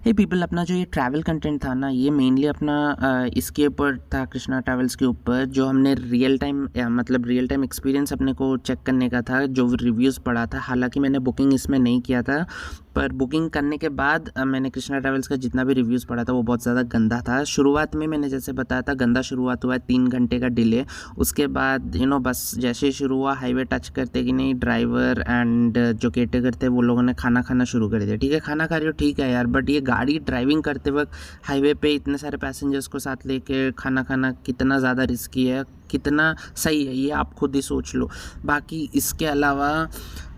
हे people, अपना जो ये ट्रैवल कंटेंट था ना, ये मेनली अपना इसके ऊपर था, कृष्णा ट्रैवल्स के ऊपर, जो हमने रियल टाइम मतलब रियल टाइम एक्सपीरियंस अपने को चेक करने का था, जो रिव्यूज़ पढ़ा था। हालांकि मैंने बुकिंग इसमें नहीं किया था, पर बुकिंग करने के बाद मैंने कृष्णा ट्रैवल्स का जितना भी रिव्यूज़ पढ़ा था वो बहुत ज़्यादा गंदा था। शुरुआत में मैंने जैसे बताया था, गंदा शुरुआत हुआ है, 3 घंटे का डिले। उसके बाद बस जैसे ही शुरू हुआ, हाईवे टच करते कि नहीं, ड्राइवर एंड जो केटेगर थे वो लोगों ने खाना खाना शुरू कर दिया। ठीक है, खाना खा रहे हो, ठीक है यार, बट ये गाड़ी ड्राइविंग करते वक्त हाईवे पे इतने सारे पैसेंजर्स को साथ लेके खाना खाना कितना ज़्यादा रिस्की है, कितना सही है, ये आप खुद ही सोच लो। बाकी इसके अलावा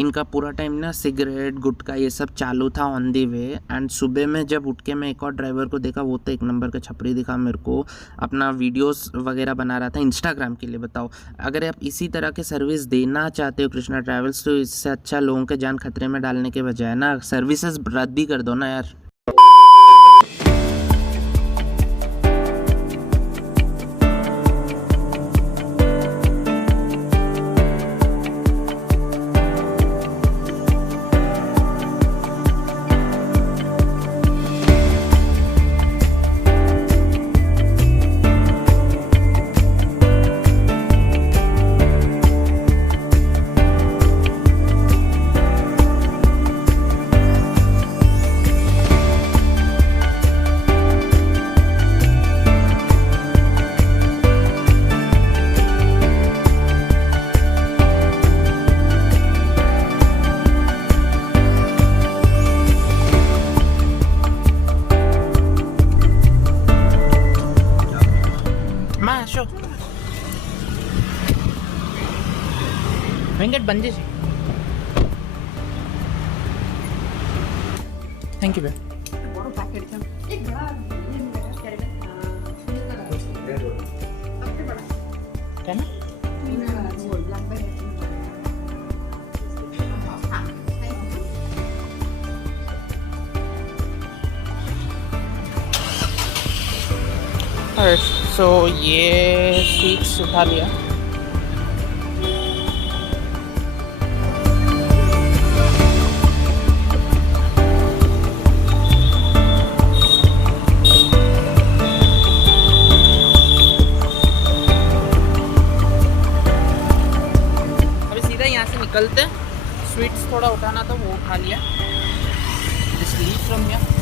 इनका पूरा टाइम ना सिगरेट गुटखा ये सब चालू था ऑन दी वे। एंड सुबह में जब उठ के मैं एक और ड्राइवर को देखा, वो तो एक नंबर का छपरी दिखा मेरे को, अपना वीडियोस वगैरह बना रहा था इंस्टाग्राम के लिए। बताओ, अगर आप इसी तरह के सर्विस देना चाहते हो कृष्णा ट्रैवल्स, तो इससे अच्छा लोगों के जान खतरे में डालने के बजाय ना सर्विसेज रद्द ही कर दो ना यार। వెంకట్ బంద్ చేసి థ్యాంక్ యూ బే सो ये सीट्स उठा लिया। निकलते स्वीट्स थोड़ा उठाना था, वो उठा लिया। This leave from here.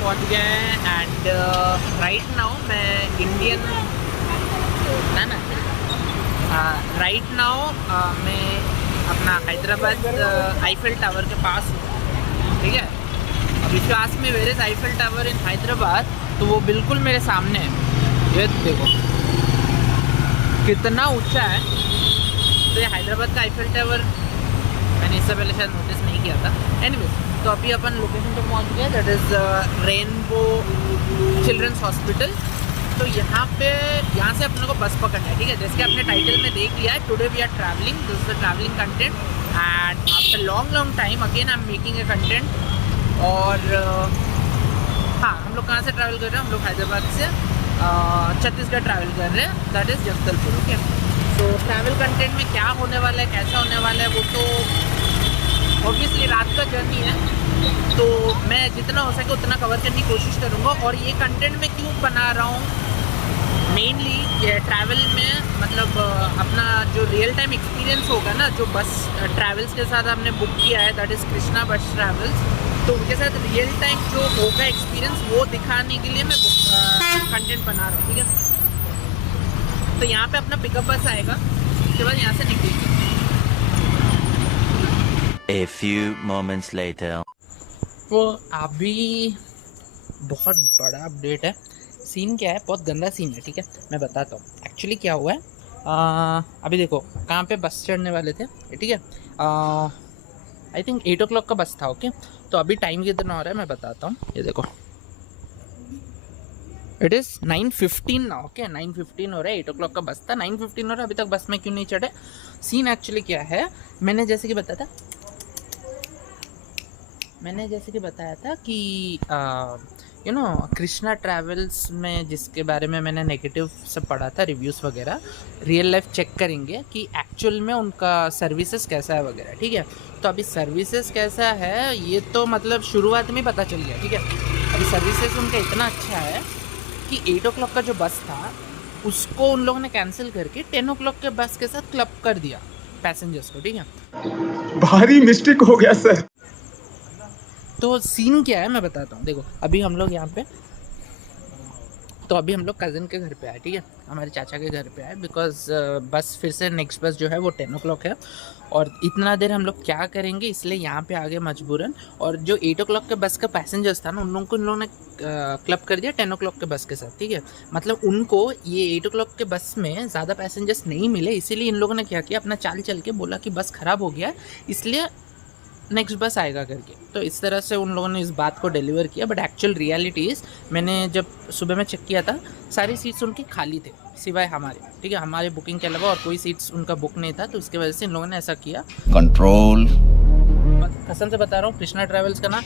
पहुंच गए हैं एंड राइट नाउ मैं इंडियन राइट नाउ मैं अपना हैदराबाद आईफिल टावर के पास हूँ। ठीक है, अब if you ask me where is Eiffel tower in Hyderabad, तो वो बिल्कुल मेरे सामने है। ये देखो कितना ऊंचा है। तो ये हैदराबाद का आईफिल टावर मैंने इससे पहले शायद नोटिस नहीं किया था। एनीवेज, तो अभी अपन लोकेशन पे पहुंच गए, that is rainbow children's hospital. तो यहाँ से अपने को बस पकड़ना है। ठीक है, जैसे कि आपने टाइटल में देख लिया है, today we are travelling, this is the travelling content and after long time again I am making a content. और हाँ, हम लोग कहाँ से ट्रैवल कर रहे हैं? हम लोग हैदराबाद से छत्तीसगढ़ ट्रैवल कर रहे हैं, दैट इज़ जगदलपुर। ओके, तो ट्रैवल कंटेंट में क्या होने वाला है, कैसा होने वाला है, वो तो ऑब्वियसली रात का जर्नी है, तो मैं जितना हो सके उतना कवर करने की कोशिश करूँगा। और ये कंटेंट मैं क्यों बना रहा हूँ, मेनली ये ट्रैवल में मतलब अपना जो रियल टाइम एक्सपीरियंस होगा ना, जो बस ट्रैवल्स के साथ हमने बुक किया है, दैट इज़ कृष्णा बस ट्रैवल्स, तो उनके साथ रियल टाइम जो होगा एक्सपीरियंस वो दिखाने के लिए मैं कंटेंट बना रहा हूँ, ठीक है। तो यहाँ पे अपना पिकअप बस आएगा, उसके बाद यहाँ से निकलेंगे। A few moments later. तो अभी बहुत बड़ा अपडेट है। सीन क्या है, बहुत गंदा सीन है, ठीक है, मैं बताता हूँ एक्चुअली क्या हुआ है। अभी देखो कहाँ पे बस चढ़ने वाले थे, ठीक है। आई थिंक 8 o'clock का बस था, ओके। तो अभी टाइम कितना हो रहा है मैं बताता हूँ, ये देखो, इट इज़ 9:15 ना, ओके। 9:15 हो रहा है, 8 o'clock का बस था, 9:15 हो रहा है, अभी तक बस में क्यों नहीं चढ़े। सीन एक्चुअली क्या है, मैंने जैसे कि बताया था कि यू नो कृष्णा ट्रैवल्स में जिसके बारे में मैंने नेगेटिव सब पढ़ा था, रिव्यूज़ वगैरह, रियल लाइफ चेक करेंगे कि एक्चुअल में उनका सर्विसेज कैसा है वगैरह, ठीक है। तो अभी सर्विसेज कैसा है ये तो मतलब शुरुआत में पता चल गया, ठीक है। अभी सर्विसेज उनका इतना अच्छा है कि 8 o'clock का जो बस था उसको उन लोगों ने कैंसिल करके 10 o'clock के बस के साथ क्लब कर दिया पैसेंजर्स को, ठीक है। भारी मिस्टेक हो गया सर। तो सीन क्या है मैं बताता हूँ, देखो अभी हम लोग यहाँ पे, तो अभी हम लोग कज़न के घर पे आए, ठीक है, हमारे चाचा के घर पे आए, बिकॉज बस फिर से नेक्स्ट बस जो है वो 10 o'clock है, और इतना देर हम लोग क्या करेंगे, इसलिए यहाँ पे आ गए मजबूरन। और जो 8 o'clock के बस का पैसेंजर्स था ना, उन लोगों ने क्लब कर दिया 10 o'clock के बस के साथ, ठीक है। मतलब उनको ये 8 o'clock के बस में ज़्यादा पैसेंजर्स नहीं मिले, इसीलिए इन लोगों ने क्या किया, अपना चाल चल के बोला कि बस ख़राब हो गया इसलिए नेक्स्ट बस आएगा करके। तो इस तरह से उन लोगों ने इस बात को डिलीवर किया, बट एक्चुअल रियलिटी इज़, मैंने जब सुबह में चेक किया था सारी सीट्स उनकी खाली थे सिवाय हमारे, ठीक है, हमारे बुकिंग के अलावा और कोई सीट्स उनका बुक नहीं था। तो इसकी वजह से इन लोगों ने ऐसा किया। Control. कसम से बता रहा हूँ, कृष्णा ट्रैवल्स का ना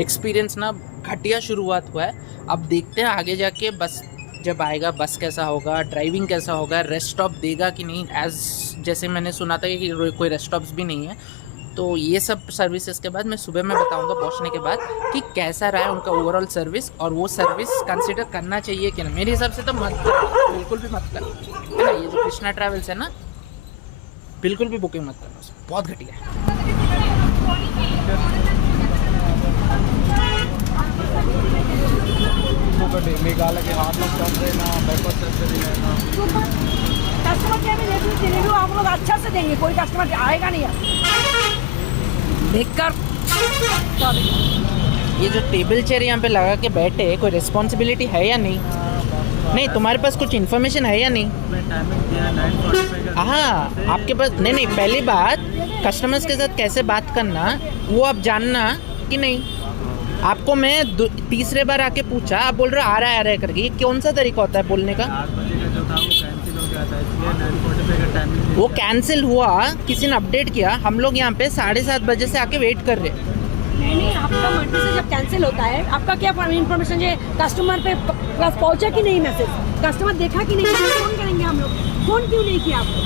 एक्सपीरियंस ना घटिया शुरुआत हुआ है। अब देखते हैं आगे जाके बस जब आएगा बस कैसा होगा, ड्राइविंग कैसा होगा, रेस्ट स्टॉप देगा कि नहीं, एज जैसे मैंने सुना था कि कोई रेस्ट स्टॉप्स भी नहीं है। तो ये सब सर्विसेज के बाद मैं सुबह में बताऊंगा पहुंचने के बाद कि कैसा रहा है उनका ओवरऑल सर्विस, और वो सर्विस कंसिडर करना चाहिए कि ना। मेरे हिसाब से तो मत करो, बिल्कुल भी मत करो, है ना। ये जो कृष्णा ट्रैवल्स है ना, बिल्कुल भी बुकिंग मत करो, बहुत घटिया है। कस्टमर केयर में रिव्यू आप लोग अच्छा से देंगे, कोई कस्टमर आएगा नहीं देखकर। ये जो टेबल चेयर यहाँ पे लगा के बैठे, कोई रिस्पॉन्सिबिलिटी है या नहीं? नहीं, तुम्हारे पास कुछ इन्फॉर्मेशन है या नहीं? हाँ, आपके पास नहीं, पहली बात कस्टमर्स के साथ कैसे बात करना वो आप जानना कि नहीं। आपको मैं तीसरे बार आके पूछा, आप बोल रहे हो आ रहा है करके, ये कौन सा तरीका होता है बोलने का? वो कैंसिल हुआ, किसी ने अपडेट किया, हम लोग यहाँ पे 7:30 बजे से आके वेट कर रहे। नहीं, आपका मर्जी से जब कैंसिल होता है आपका क्या इन्फॉर्मेशन है, कस्टमर पे पहुंचा कि नहीं मैसेज, कस्टमर देखा कि नहीं, फोन करेंगे हम लोग, फोन क्यों नहीं किया आपको?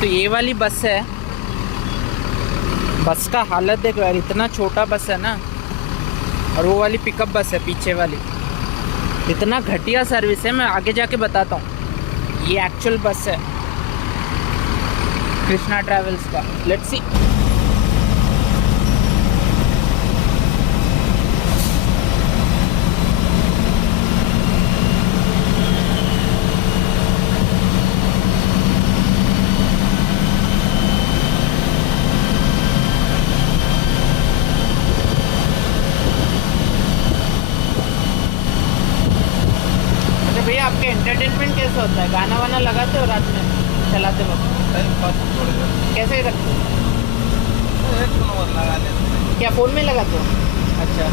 तो ये वाली बस है, बस का हालत देखो यार, इतना छोटा बस है ना, और वो वाली पिकअप बस है पीछे वाली, इतना घटिया सर्विस है। मैं आगे जाके बताता हूँ। ये एक्चुअल बस है कृष्णा ट्रैवल्स का, लेट्स सी। भैया आपके एंटरटेनमेंट कैसे होता है, गाना वाना लगाते हो रात में चलाते वक्त? कैसे करते हो? क्या फ़ोन में लगाते हो? अच्छा,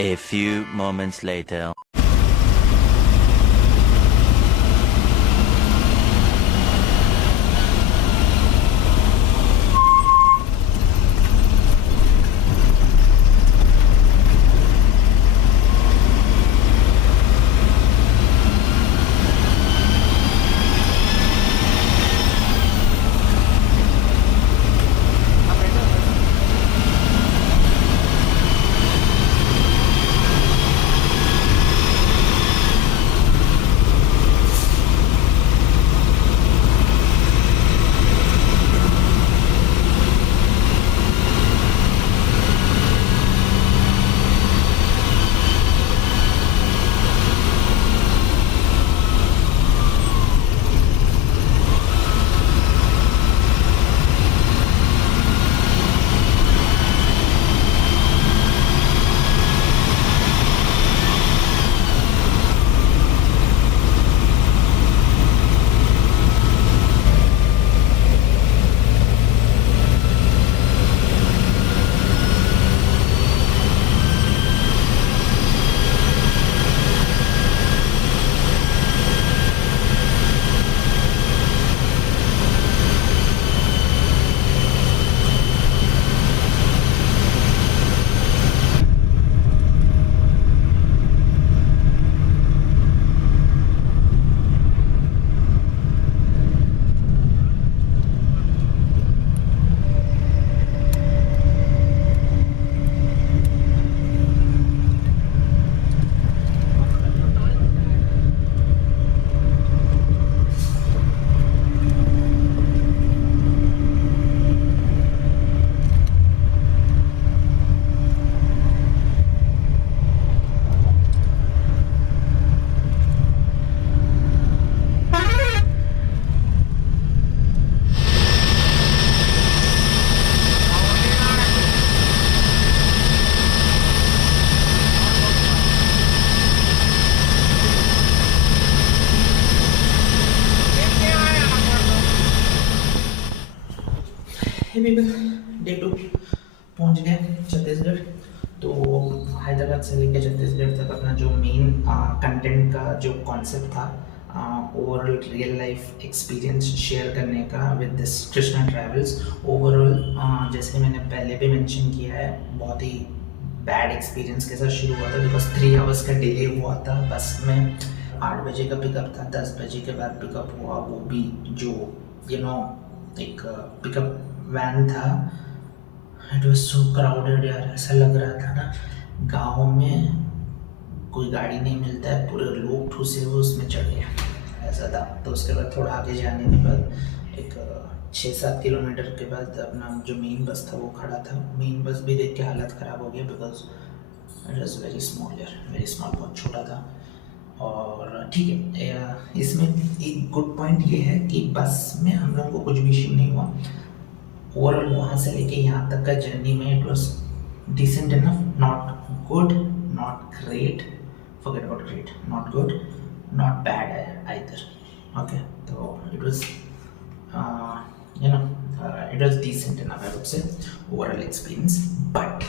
A few moments later. Day 2 पहुंच गए छत्तीसगढ़। तो हैदराबाद से लेकर छत्तीसगढ़ तक अपना जो मेन कंटेंट का जो कॉन्सेप्ट था, overall real life experience share करने का with this Krishna travels. Overall जैसे मैंने पहले भी मेंशन किया है, बहुत ही बैड एक्सपीरियंस के साथ शुरू हुआ था, बिकॉज 3 आवर्स का डिले हुआ था। बस में 8 बजे का पिकअप था, 10 बजे के बाद पिकअप हुआ, वो भी जो एक पिकअप वैन था। इट वॉज सो क्राउडेड यार, ऐसा लग रहा था ना गाँव में कोई गाड़ी नहीं मिलता है, पूरे लोग ठूसे हुए उसमें चढ़ गया, ऐसा था। तो उसके बाद थोड़ा आगे जाने के बाद एक 6-7 किलोमीटर के बाद अपना जो मेन बस था वो खड़ा था। मेन बस भी देख के हालत ख़राब हो गया, because it was very small यार, वेरी स्मॉल, बहुत छोटा था। और ठीक है, इसमें एक गुड पॉइंट ये है कि बस में हम लोगों को कुछ भी इश्यू नहीं हुआ। ओवरऑल वहाँ से लेके यहाँ तक का जर्नी में it was decent enough, not good, not great, forget about great, not good, not bad either. Okay, so it was it was decent enough, I would say, overall experience. But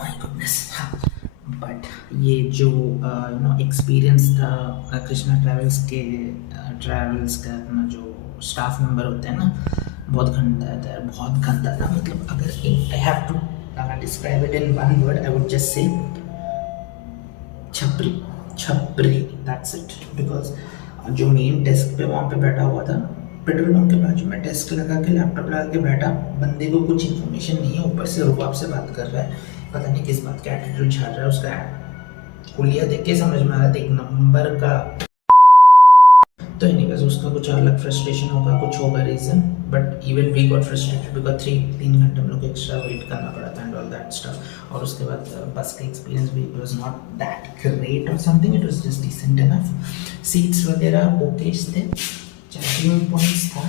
my goodness, but ये जो experience था Krishna travels का अपना जो staff member होते हैं ना, बहुत गंदा था यार, बहुत गंदा था। मतलब अगर I have to describe it in one word, I would just say छपरी, दैट्स इट। बिकॉज जो मेन डेस्क पे वहाँ पे बैठा हुआ था, पेट्रोल पंप के बाजू में डेस्क लगा के लैपटॉप लगा के बैठा, बंदे को कुछ इन्फॉर्मेशन नहीं है, ऊपर से रुबाब से बात कर रहा है, पता नहीं किस बात का एटीट्यूड झाड़ रहा है। उसका कुलिया देख के समझ में आ रहा था एक नंबर का। तो एनीवेज उसका कुछ अलग फ्रस्ट्रेशन होगा, कुछ होगा reason, but even we got frustrated because 3 घंटे हम लोग को एक्स्ट्रा वेट करना पड़ा था एंड ऑल दैट स्टफ। और उसके बाद बस का एक्सपीरियंस भी it was not that great और something, it was just decent enough. Seats वगैरह ओके थे, चार्जिंग पॉइंट्स था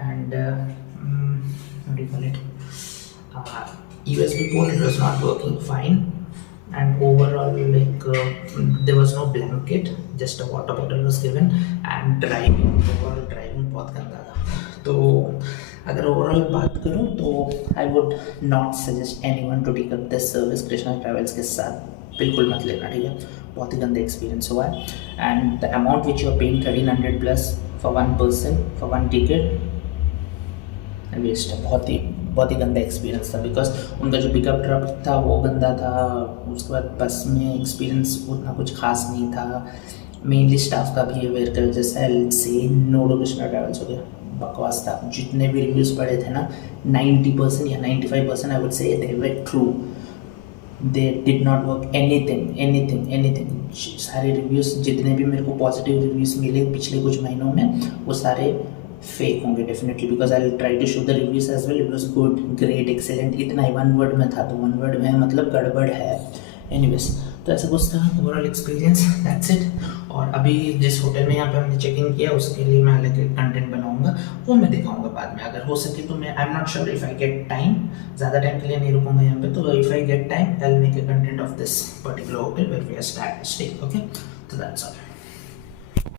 and what do you call it, USB port, it was not working fine. And overall, there was no blanket, just a water bottle was given. And overall driving बहुत गंदा था। तो अगर overall बात करूँ तो I would not suggest anyone to take up this service Krishna Travels के साथ। बिल्कुल मत लेना, ठीक है। बहुत ही गंदा एक्सपीरियंस हुआ है। And the amount which you are paying 1300 plus for one person for one ticket waste है। बहुत ही गंदा एक्सपीरियंस था, बिकॉज उनका जो पिकअप ड्रॉप था वो गंदा था। उसके बाद बस में एक्सपीरियंस उतना कुछ खास नहीं था। मेनली स्टाफ का बिहेवियर की वजह से से नोडो कृष्णा ट्रैवल्स हो गया, बकवास था। जितने भी रिव्यूज़ पढ़े थे ना 90% या 95% I would say they were true. They did not work anything. सारे रिव्यूज़ जितने भी मेरे को पॉजिटिव रिव्यूज़ मिले पिछले कुछ महीनों में वो सारे फेक होंगे definitely, because I will try to show the reviews as well. It was good, great, excellent, इतना ही वन वर्ड में था, तो वन वर्ड में मतलब गड़बड़ है। एनीवेज, तो ऐसा कुछ था ओवरऑल एक्सपीरियंस, दैट्स इट। और अभी जिस होटल में यहाँ पे हमने चेक इन किया उसके लिए मैं अलग कंटेंट बनाऊंगा, वो मैं दिखाऊंगा बाद में। अगर हो सके तो मैं, I am not sure if I get time, ज़्यादा टाइम के लिए नहीं रुकूंगा यहाँ पे, तो if I get time I will make a content of this particular hotel where we are staying, okay. तो दैट्स ऑल।